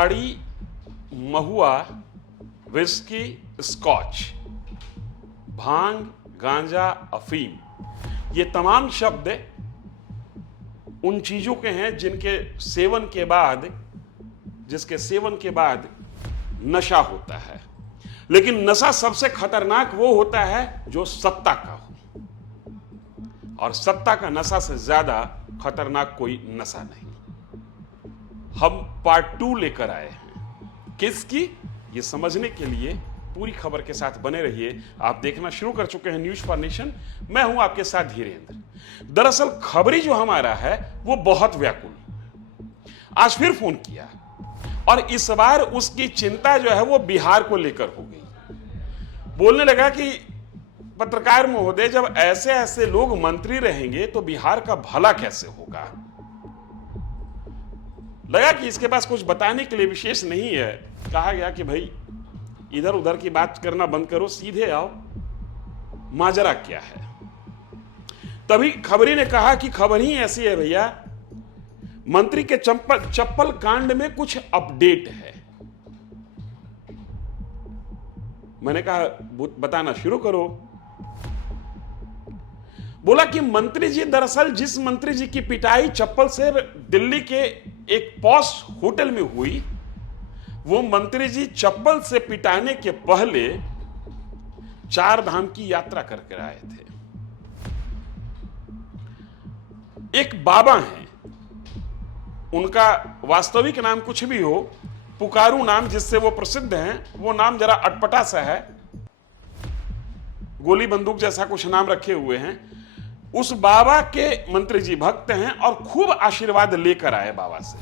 ताड़ी, महुआ, whisky, scotch, भांग, गांजा, अफीम, ये तमाम शब्द उन चीजों के हैं जिसके सेवन के बाद नशा होता है। लेकिन नशा सबसे खतरनाक वो होता है जो सत्ता का हो, और सत्ता का नशा से ज्यादा खतरनाक कोई नशा नहीं। हम पार्ट 2 लेकर आए हैं। किसकी, ये समझने के लिए पूरी खबर के साथ बने रहिए। आप देखना शुरू कर चुके हैं न्यूज फॉर नेशन। मैं हूं आपके साथ धीरेन्द्र। दरअसल खबरी जो हमारा है वो बहुत व्याकुल, आज फिर फोन किया, और इस बार उसकी चिंता जो है वो बिहार को लेकर हो गई। बोलने लगा कि पत्रकार महोदय, जब ऐसे ऐसे लोग मंत्री रहेंगे तो बिहार का भला कैसे होगा। लगा कि इसके पास कुछ बताने के लिए विशेष नहीं है। कहा गया कि भाई इधर उधर की बात करना बंद करो, सीधे आओ, माजरा क्या है। तभी खबरी ने कहा कि खबर ही ऐसी है भैया, मंत्री के चप्पल कांड में कुछ अपडेट है। मैंने कहा बताना शुरू करो। बोला कि मंत्री जी, दरअसल जिस मंत्री जी की पिटाई चप्पल से दिल्ली के एक पॉश होटल में हुई, वो मंत्री जी चप्पल से पिटाने के पहले 4 धाम की यात्रा करके आए थे। एक बाबा हैं, उनका वास्तविक नाम कुछ भी हो, पुकारू नाम जिससे वो प्रसिद्ध हैं, वो नाम जरा अटपटा सा है, गोली बंदूक जैसा कुछ नाम रखे हुए हैं। उस बाबा के मंत्री जी भक्त हैं और खूब आशीर्वाद लेकर आए बाबा से।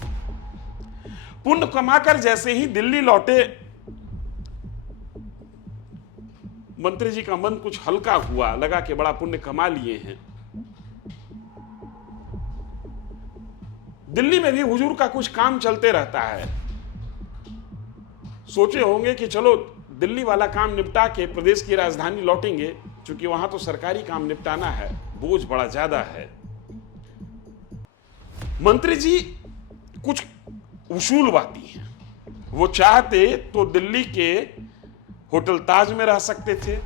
पुण्य कमाकर जैसे ही दिल्ली लौटे, मंत्री जी का मन कुछ हल्का हुआ, लगा कि बड़ा पुण्य कमा लिए हैं। दिल्ली में भी हुजूर का कुछ काम चलते रहता है। सोचे होंगे कि चलो दिल्ली वाला काम निपटा के प्रदेश की राजधानी लौटेंगे, क्योंकि वहां तो सरकारी काम निपटाना है, बोझ बड़ा ज्यादा है। मंत्री जी कुछ उसूलवादी हैं। वो चाहते तो दिल्ली के होटल ताज में रह सकते थे,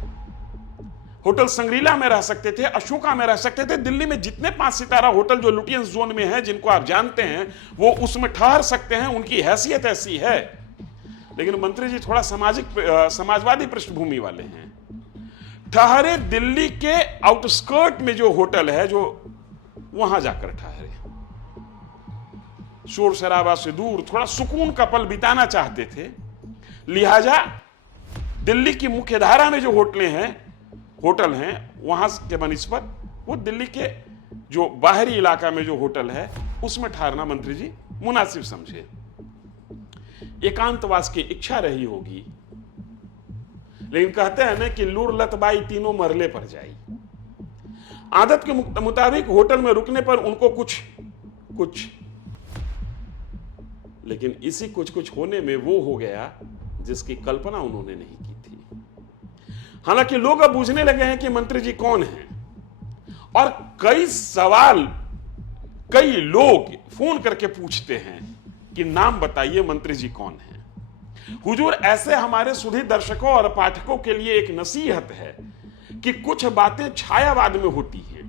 होटल संग्रीला में रह सकते थे, अशोका में रह सकते थे। दिल्ली में जितने 5 सितारा होटल जो लुटियंस जोन में हैं, जिनको आप जानते हैं, वो उसमें ठहर सकते हैं, उनकी हैसियत ऐसी है। लेकिन मंत्री जी थोड़ा समाजवादी पृष्ठभूमि वाले हैं। ठहरे दिल्ली के आउटस्कर्ट में जो होटल है, जो वहां जाकर ठहरे, शोर शराबा से दूर थोड़ा सुकून का पल बिताना चाहते थे। लिहाजा दिल्ली की मुख्य धारा में जो होटल हैं, वहां के बनिस्बत वो दिल्ली के जो बाहरी इलाका में जो होटल है, उसमें ठहरना मंत्री जी मुनासिब समझे। एकांतवास की इच्छा रही होगी, लेकिन कहते हैं ना कि लूर लतबाई तीनों मरले पर जाई। आदत के मुताबिक होटल में रुकने पर उनको कुछ, लेकिन इसी कुछ होने में वो हो गया जिसकी कल्पना उन्होंने नहीं की थी। हालांकि लोग अब बूझने लगे हैं कि मंत्री जी कौन हैं, और कई लोग फोन करके पूछते हैं कि नाम बताइए, मंत्री जी कौन हैं। हुजूर, ऐसे हमारे सुधी दर्शकों और पाठकों के लिए एक नसीहत है कि कुछ बातें छायावाद में होती हैं,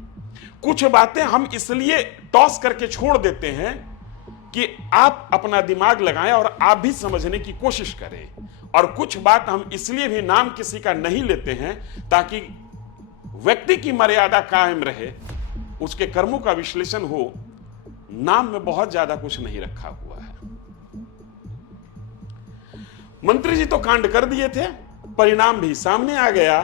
कुछ बातें हम इसलिए टॉस करके छोड़ देते हैं कि आप अपना दिमाग लगाएं और आप भी समझने की कोशिश करें, और कुछ बात हम इसलिए भी नाम किसी का नहीं लेते हैं ताकि व्यक्ति की मर्यादा कायम रहे, उसके कर्मों का विश्लेषण हो। नाम में बहुत ज्यादा कुछ नहीं रखा हुआ है। मंत्री जी तो कांड कर दिए थे, परिणाम भी सामने आ गया।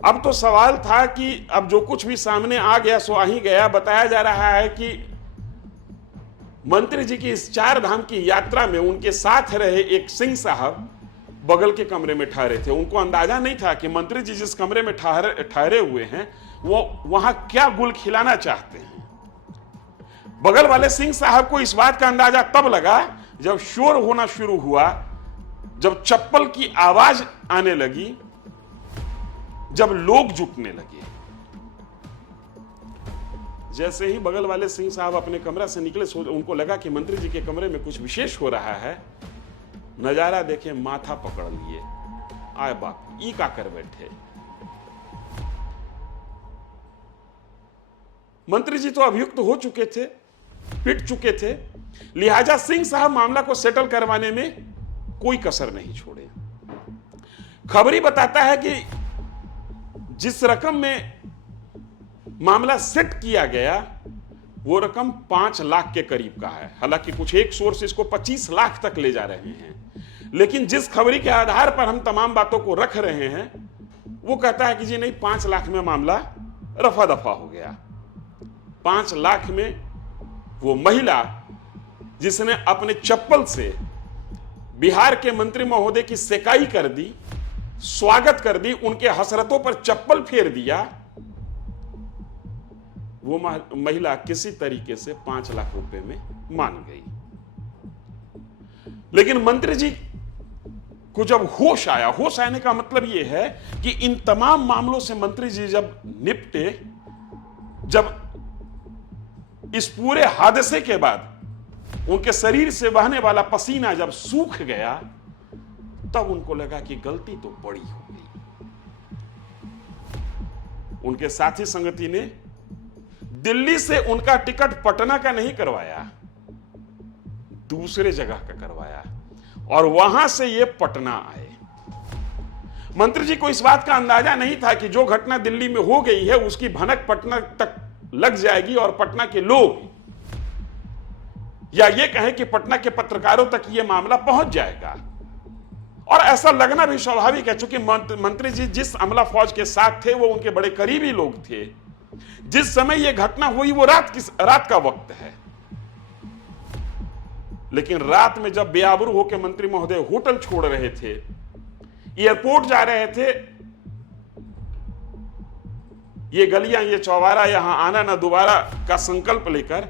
अब तो सवाल था कि अब जो कुछ भी सामने आ गया सो आ ही गया। बताया जा रहा है कि मंत्री जी की इस 4 धाम की यात्रा में उनके साथ रहे एक सिंह साहब बगल के कमरे में ठहरे थे। उनको अंदाजा नहीं था कि मंत्री जी जिस कमरे में ठहरे हुए हैं, वो वहां क्या गुल खिलाना चाहते हैं। बगल वाले सिंह साहब को इस बात का अंदाजा तब लगा जब शोर होना शुरू हुआ, जब चप्पल की आवाज आने लगी, जब लोग जुटने लगे। जैसे ही बगल वाले सिंह साहब अपने कमरा से निकले, उनको लगा कि मंत्री जी के कमरे में कुछ विशेष हो रहा है। नजारा देखे माथा पकड़ लिए, आए बाप ई का कर बैठे। मंत्री जी तो अभियुक्त हो चुके थे, पिट चुके थे, लिहाजा सिंह साहब मामला को सेटल करवाने में कोई कसर नहीं छोड़े। खबरी बताता है कि जिस रकम में मामला सेट किया गया वो रकम 5 लाख के करीब का है। हालांकि कुछ एक सोर्स इसको 25 लाख तक ले जा रहे हैं, लेकिन जिस खबरी के आधार पर हम तमाम बातों को रख रहे हैं वो कहता है कि जी नहीं, 5 लाख में मामला रफा दफा हो गया। 5 लाख में वो महिला जिसने अपने चप्पल से बिहार के मंत्री महोदय की सेकाई कर दी, स्वागत कर दी, उनके हसरतों पर चप्पल फेर दिया, वो महिला किसी तरीके से 5 लाख रुपए में मान गई। लेकिन मंत्री जी को जब होश आया, होश आने का मतलब यह है कि इन तमाम मामलों से मंत्री जी जब निपटे, जब इस पूरे हादसे के बाद उनके शरीर से बहने वाला पसीना जब सूख गया, तब उनको लगा कि गलती तो बड़ी हो गई। उनके साथी संगति ने दिल्ली से उनका टिकट पटना का नहीं करवाया, दूसरे जगह का करवाया और वहां से ये पटना आए। मंत्री जी को इस बात का अंदाजा नहीं था कि जो घटना दिल्ली में हो गई है उसकी भनक पटना तक लग जाएगी और पटना के लोग, या ये कहें कि पटना के पत्रकारों तक ये मामला पहुंच जाएगा। और ऐसा लगना भी स्वाभाविक है, क्योंकि मंत्री जी जिस अमला फौज के साथ थे वो उनके बड़े करीबी लोग थे। जिस समय यह घटना हुई वो रात का वक्त है, लेकिन रात में जब बेआबरू होकर मंत्री महोदय होटल छोड़ रहे थे, एयरपोर्ट जा रहे थे, ये गलियां, ये चौबारा, यहां आना ना दोबारा का संकल्प लेकर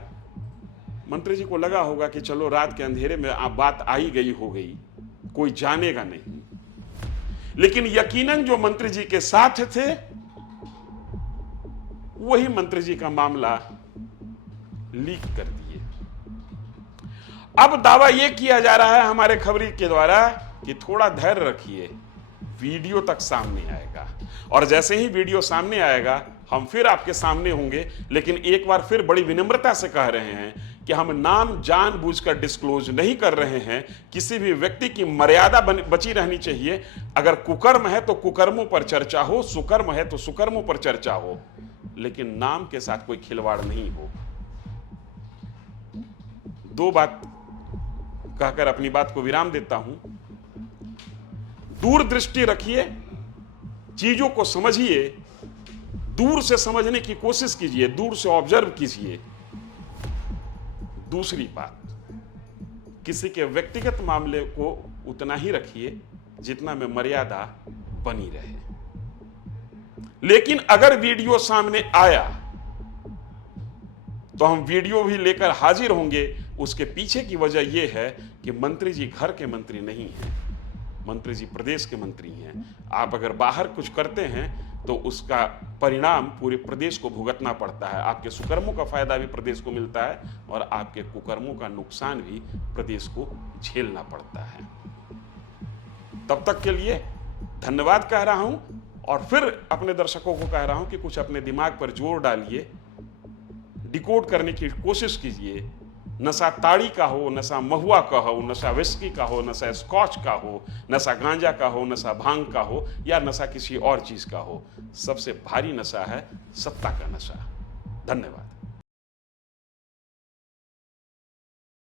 मंत्री जी को लगा होगा कि चलो रात के अंधेरे में आप बात आई गई हो गई, कोई जानेगा नहीं। लेकिन यकीनन जो मंत्री जी के साथ थे वही मंत्री जी का मामला लीक कर दिए। अब दावा यह किया जा रहा है हमारे खबरी के द्वारा कि थोड़ा धैर्य रखिए, वीडियो तक सामने आएगा और जैसे ही वीडियो सामने आएगा हम फिर आपके सामने होंगे। लेकिन एक बार फिर बड़ी विनम्रता से कह रहे हैं कि हम नाम जानबूझकर डिस्क्लोज नहीं कर रहे हैं। किसी भी व्यक्ति की मर्यादा बची रहनी चाहिए। अगर कुकर्म है तो कुकर्मों पर चर्चा हो, सुकर्म है तो सुकर्मों पर चर्चा हो, लेकिन नाम के साथ कोई खिलवाड़ नहीं हो। 2 बात कहकर अपनी बात को विराम देता हूं। दूरदृष्टि रखिए, चीजों को समझिए, दूर से समझने की कोशिश कीजिए, दूर से ऑब्जर्व कीजिए। दूसरी बात, किसी के व्यक्तिगत मामले को उतना ही रखिए जितना में मर्यादा बनी रहे। लेकिन अगर वीडियो सामने आया तो हम वीडियो भी लेकर हाजिर होंगे। उसके पीछे की वजह यह है कि मंत्री जी घर के मंत्री नहीं हैं, मंत्री जी प्रदेश के मंत्री हैं। आप अगर बाहर कुछ करते हैं तो उसका परिणाम पूरे प्रदेश को भुगतना पड़ता है। आपके सुकर्मों का फायदा भी प्रदेश को मिलता है और आपके कुकर्मों का नुकसान भी प्रदेश को झेलना पड़ता है। तब तक के लिए धन्यवाद कह रहा हूं और फिर अपने दर्शकों को कह रहा हूं कि कुछ अपने दिमाग पर जोर डालिए, डिकोड करने की कोशिश कीजिए। नशा ताड़ी का हो, नशा महुआ का हो, नशा विस्की का हो, नशा स्कॉच का हो, नशा गांजा का हो, नशा भांग का हो या नशा किसी और चीज का हो, सबसे भारी नशा है सत्ता का नशा। धन्यवाद।